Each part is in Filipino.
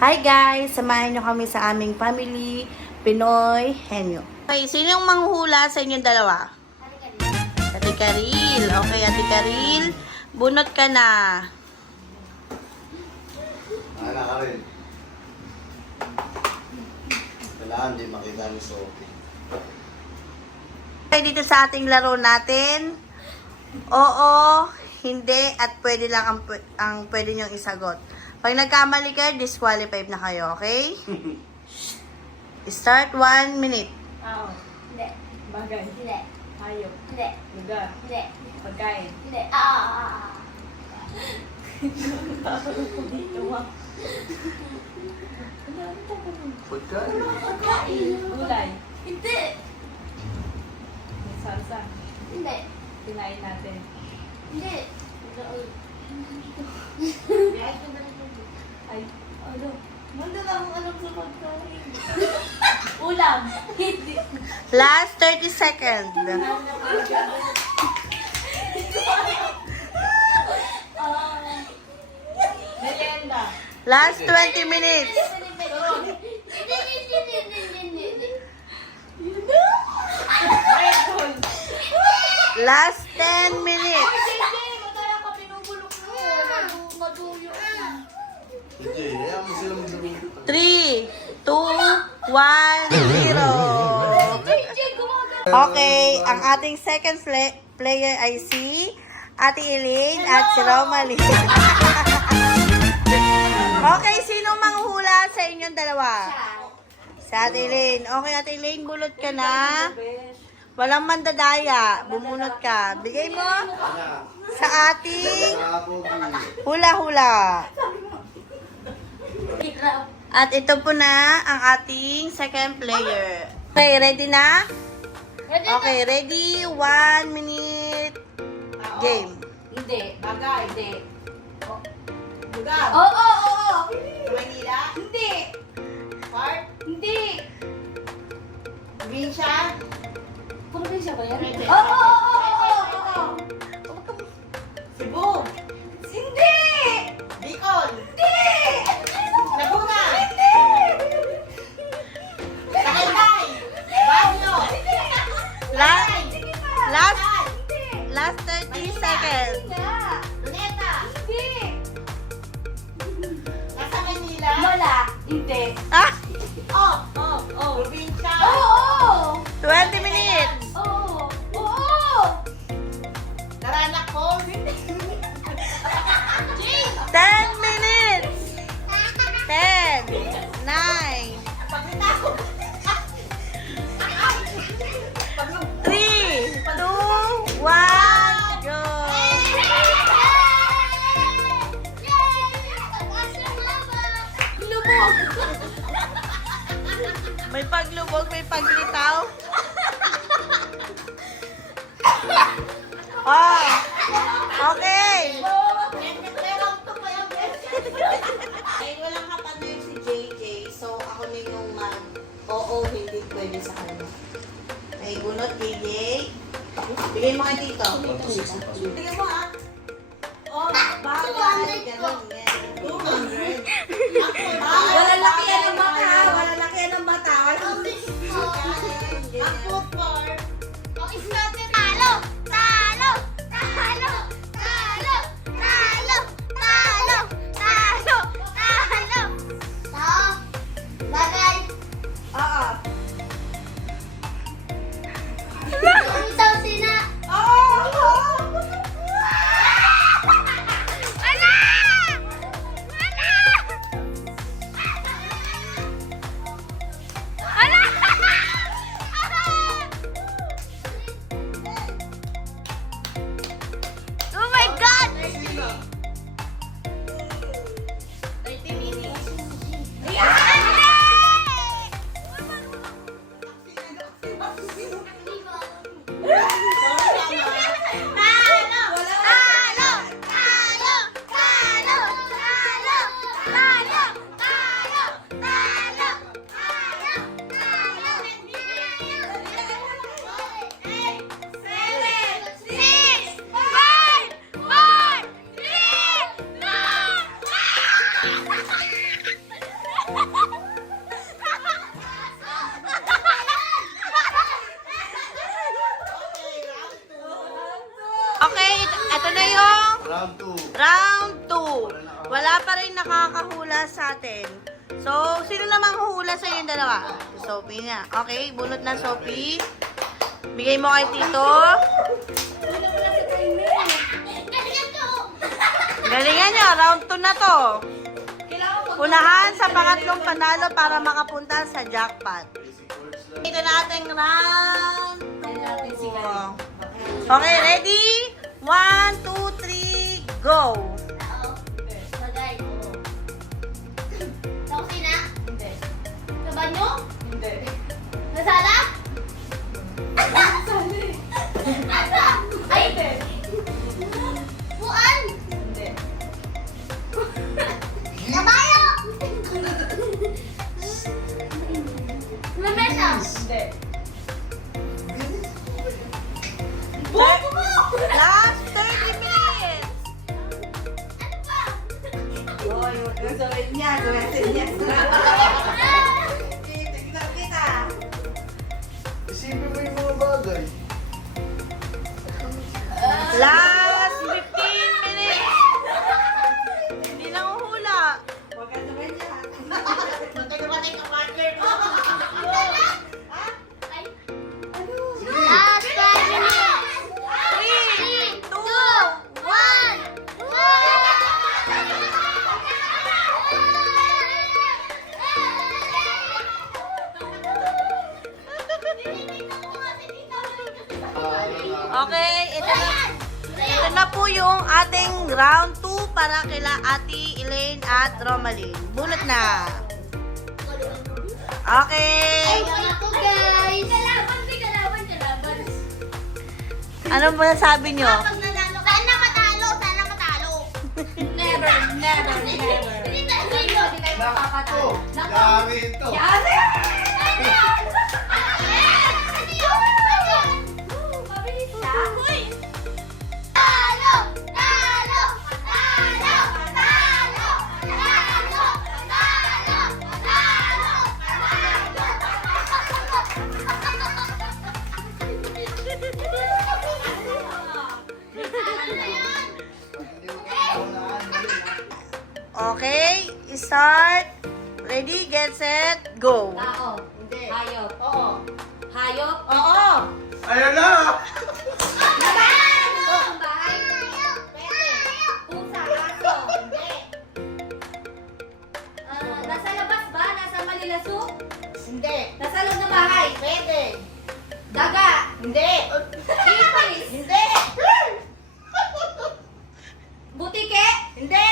Hi guys! Samahan nyo kami sa aming family, Pinoy Henyo. Okay, sino yung manghuhula sa inyong dalawa? Ate Karil. Okay, Ate Karil. Bunot ka na. Anak ka rin. Kailangan di makita ni Sophie. Okay, dito sa ating laro natin. Oo, hindi, at pwede lang ang pwede nyong isagot. Pag nagkamali kayo, disqualified na kayo, okay? Start 1 minute. Tao. Hindi. Bagay. Hindi. Hayop. Hindi. Lugar. Hindi. Pagkain. Hindi. Dito mo. Pagkain. Gulay. Hindi. May salsa. Hindi. Kinain natin. Hindi. Ay, ano? Wala lang alam sa pagkain. Ulam. Hindi. Last 30 seconds. Merienda. Last 20 minutes. Red Bull. Last 10 minutes. Hindi, ayaw mo sila magdaro. 3, 2, 1, 0. Okay, ang ating second player ay si Ate Elaine at si Romalie. Okay, sino manghuhula sa inyong dalawa? Si Ate Elaine. Okay, Ate Elaine, bulot ka na. Walang mandadaya. Bumunot ka. Bigay mo Anak. sa ating Kapog. hula-hula. At ito po na ang ating second player. Okay, ready na? Okay, ready? 1 minute. Game. Hindi. Bagay. Hindi. Lugar. Oo. Manila. Hindi. Park. Hindi. Probinsya. Probinsya ba yan? Pwede. Oo. Cebu. Hindi. Bicol. Hindi. Laguna. Hindi. Tagaytay. Baguio. Last, last, Hindi. last 30 seconds. Luneta. Hindi. Nasa Manila. Wala. Hindi. Ah, Probinsya. Oo. 20 minutes. Oo. Naranak ko. 10 minutes. 10, 9, Pagkita ko. 3, 2, 1, go. Lubog. May paglubog, may paglitaw. Oh, okay. Ay, walang kapartner si JJ, so ako na yung oo, hindi pwede sa kanya. Ay, gunot, JJ. Bigay mo kay Tito. Bigay mo, ah. Oh, bagay. Ganun, yan. 200. Wala laki yan ng bata. Wala laki yan ng bata. Ang food for Wala pa rin nakakahula sa atin. So, sino namang huhula sa inyong dalawa? Sophie na. Okay, bunot na Sophie. Bigay mo kay Tito. Galingan nyo, round 2 na to. Unahan sa pangatlong panalo para makapunta sa jackpot. Ito na ating round 2. Okay, ready? 1, 2, 3, go! Bagay. Sa kusina? Hindi. Sa banyo? Hindi. Sa sala? Ay! Puan! Hindi. Kabayo! Lamesa? Hindi. Last 30 minutes! Hoy, huwag kang sulit niya. Sulit niya. Kita. Isipin mo yung mga bagay. Last 15 minutes! Hindi na uhula. Huwag kang sulit niya. Matay ka partner mo. Last 5 minutes! 3, 2, 1. Okay, ito na po yung ating round 2 para kila Ate Elaine at Romaline. Bunot na. Okay. guys! Ano po nasabi nyo? Pag nanalo ka, sana matalo! Sana matalo! Never, never, never. Hindi na tayo Nakto! Dami ito! Mabilis na. Talo! Talo! Talo! Talo! Talo! Talo! Okay, start. Ready, get set, go. Tao. Hindi. Hayop. Oo. Hayop. Oo. Ayan na! Ang bahay. Pusa. Aso. Hindi. Nasa labas ba? Nasa Malilaso? Hindi. Nasa loob ng bahay? Pwede. Daga. Hindi. Ipis. Hindi. Butike. Hindi.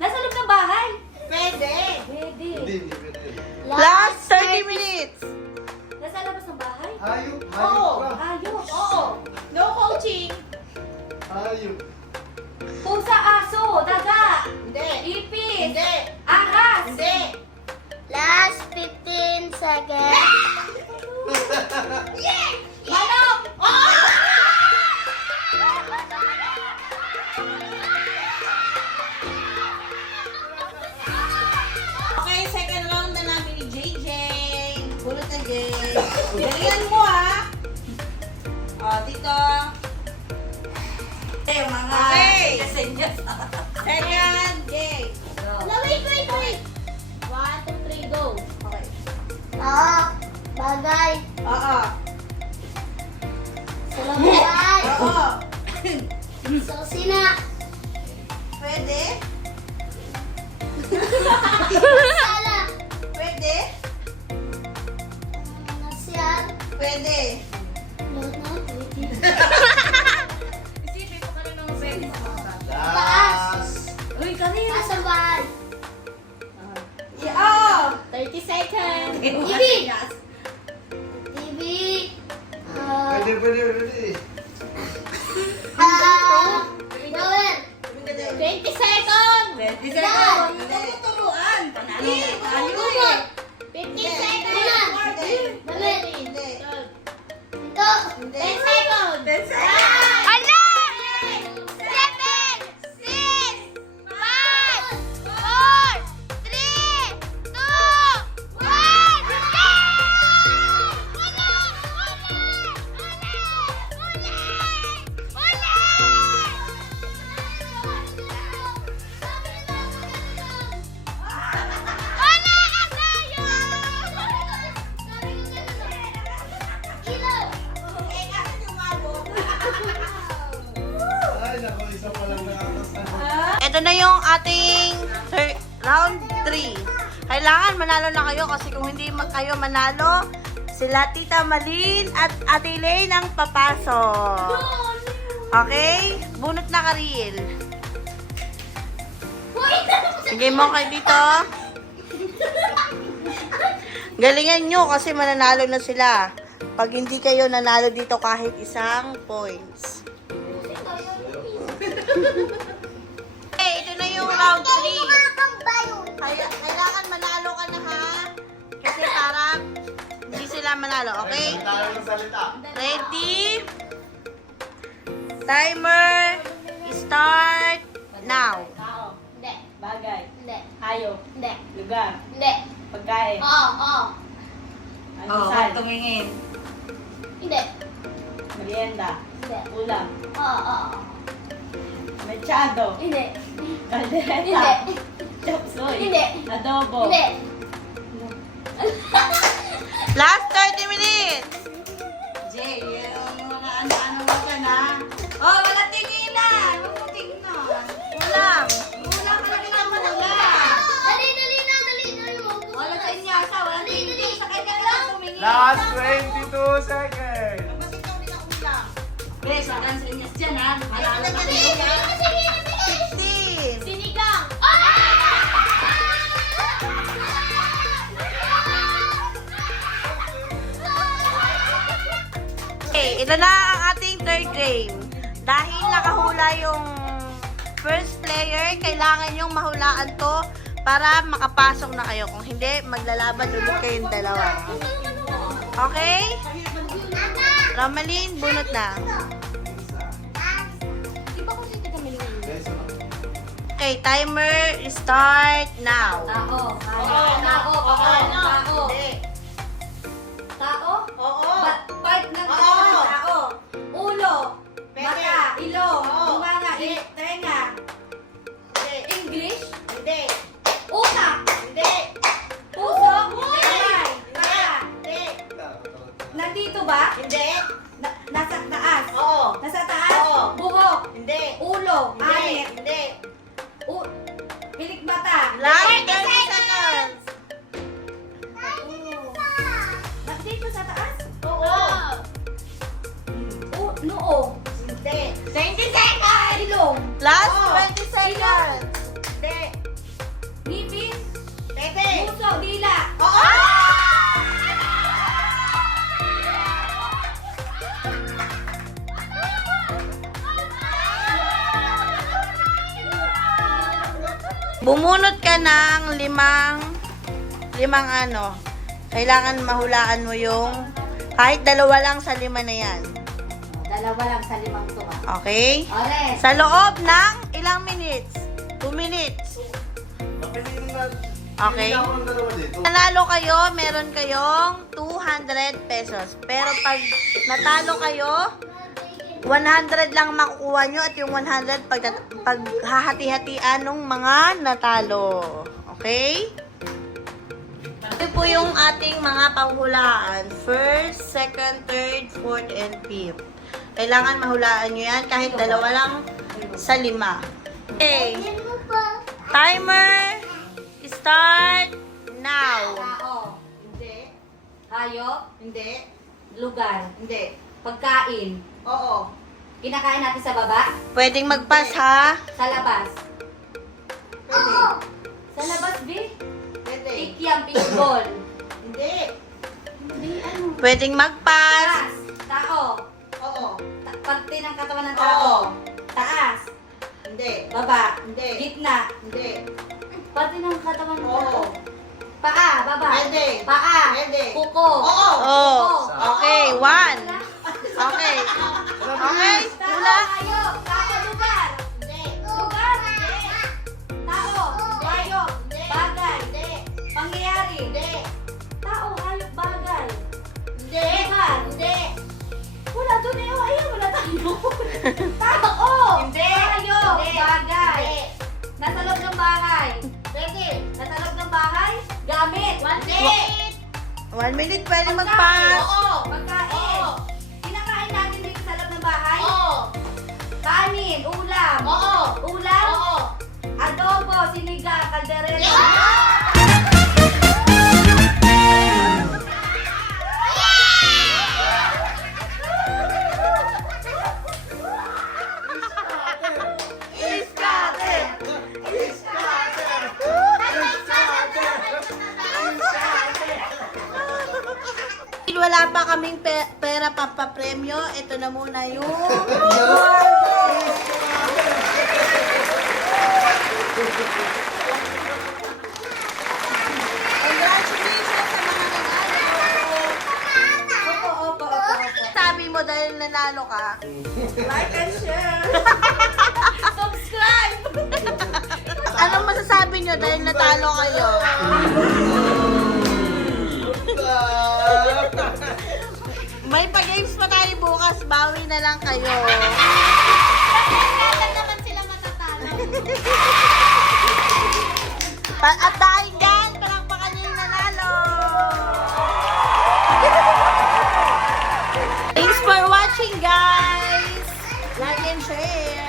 Nasa loob ng bahay? Pwede. Pwede. Hindi, hindi pwede. Last 30 minutes. Nasa labas ng bahay? Hayop! Oo. Hayop ka! Hayop. Oo. No coaching. Hayop! Pusa, aso, daga, Hindi. ipis, Hindi. ahas. Hindi. Last 15 seconds. Manok. Oo. Okay, second round na namin ni JJ. Bulot na Jay. Galingan mo ha. O, dito. Eh, mga... Okay. Senyas. Second, Jay. No, wait. 1, 2, 3, go. Okay. Oo. Bagay. Oo. Salambay. Oo. Sosina. Pwede? Sala. Pwede? Nasyal. Pwede. Lahat na. Pwede. Isipin ko ka rin ng pwede sa mga. Last! Uy, kanina. Kasambal. Oo. 30 seconds. Ibi. TV. Pwede, pwede, pwede. Rower. 20 seconds. 20 Dad. seconds. Tuturuan. Panalo. Kumot. 15 seconds. Hindi. Damit. Hindi. Ito. 10 seconds. 10 seconds. Ala! 7, 6, 5, 4, 3, 2, 1, na yung ating round 3. Kailangan manalo na kayo kasi kung hindi kayo manalo, sila Tita Malin at Ate Elaine ang papasok. Okay? Bunot na Karil. Sige mo kayo dito. Galingan nyo kasi mananalo na sila. Pag hindi kayo nanalo dito kahit isang points. Okay, ito na yung round 3. Kailangan manalo ka na ha. Kasi para hindi sila manalo, okay? Tayo ng salita. Ready? Timer start now. Tao. Hindi. Bagay. Hindi. Hayop. Hindi. Lugar. Hindi. Pagkain. Oo. Almusal. tumingin. Hindi. Merienda. Hindi. Ulam. Oo. Mechado. Hindi. Kaldereta. Hindi. Chopsoy. Hindi. Adobo. Hindi. Last 30 minutes. Jay, yung mga ano-ano mo ka na. Oh, wala tinginan. Huwag mo tingnan. Ulam. Wala ka lang ng wala. Dali na. Wala sa inyasa. Wala tingin. Sa kanya ka lang tumingin. Last 22 seconds. Guys, wala sa inyas dyan ha. Malalo na kayo. 16. Sinigang. Okay, ito na ang ating third game. Dahil nakahula yung first player, kailangan yung mahulaan to para makapasok na kayo. Kung hindi, maglalaban ulit kayong dalawa. Okay? Romalyn, bunot na. Di ba kung sino ka malingin? Guys, ano? Okay, timer start now. Tao. Tao. Tao? Oo. Part ng Oo. katawan ng tao. Ulo. Pwede. Mata. Ilong. Oo. Bunganga. Hindi. Tenga. Hindi. English. Hindi. Utak. Hindi. Puso. Hindi. Kamay. Hindi. Mata. Hindi. Nandito ba? Hindi. Nasa taas. Oo. Nasa taas. Oo. Buhok. Hindi. Ulo. Hindi. Anit. Hindi. Pilik mata. Last 30 seconds. Nandito sa taas? Oo. Noo. Hindi. 20 seconds! Ilong. Last Oo. 20 seconds. Hindi. Ngipin. Pwede. Puso. Dila. Oo. Bumunot ka ng limang ano. Kailangan mahulaan mo yung kahit dalawa lang sa 5 na yan. Dalawa lang sa 5 to. Okay? Ores. Sa loob ng ilang minutes? 2 minutes. Napiliin na. Okay. Hindi ako ng dalawa dito. Nanalo kayo, meron kayong 200 pesos. Pero pag natalo kayo, 100 lang makukuha nyo at yung 100 pag hahati-hatian ng mga natalo. Okay? Ito po yung ating mga panghulaan. First, second, third, fourth, and fifth. Kailangan mahulaan nyo yan kahit dalawa lang sa 5. Okay. Timer start now. Tao. Hindi. Hayop. Hindi. Lugar. Hindi. Pagkain. Oo. Kinakain natin sa baba. Pwedeng mag-pass ha. Sa labas. Pwede. Sa labas, B. Pwede. Ikyam, fishball. Hindi. Hindi, ano? Pwedeng mag-pass. Taas. Tao. Oo. Parte ng katawan ng tao. Oo. Taas. Hindi. Baba. Hindi. Gitna. Hindi. Parte ng katawan ng tao. Oo. Paa. Baba. Pwede. Paa. Pwede. Kuko. Oo. Oh. Okay, 1. Okay. Okay, Tao. hula. Hayop. Tao. Lugar. Hindi. Lugar. Tao. Hayop. Hindi. Bagay. Hindi. Pangyayari. Hindi. Tao. Hayop. Bagay. Hindi. Lugar. Hindi. Wala doon eh. Oh, ayaw. Wala tayo. Tao. Hindi. Hayop. Hindi. Bagay. Hindi. Nasa loob ng bahay. Pwede. Nasa loob ng bahay. Gamit. Hindi. 1 minute, pwede mag-pass. Oo. Pagkain. Oo. Kinakain natin dito sa loob ng bahay. Oo. Kanin. Ulam. Oo. Ulam. Oo. Adobo, sinigang, kaldereta. Wala pa kaming pera pampapremyo. Ito na muna yung congratulations sa mga nanalo. Opo. Sabi mo dahil nanalo ka. Like and share. Subscribe. Anong masasabi nyo dahil natalo kayo? May pa-games pa tayo bukas. Bawi na lang kayo. Kailan naman sila matatalo? At dahil dyan, palakpakan nyo yung nanalo. Thanks for watching, guys. Like and share.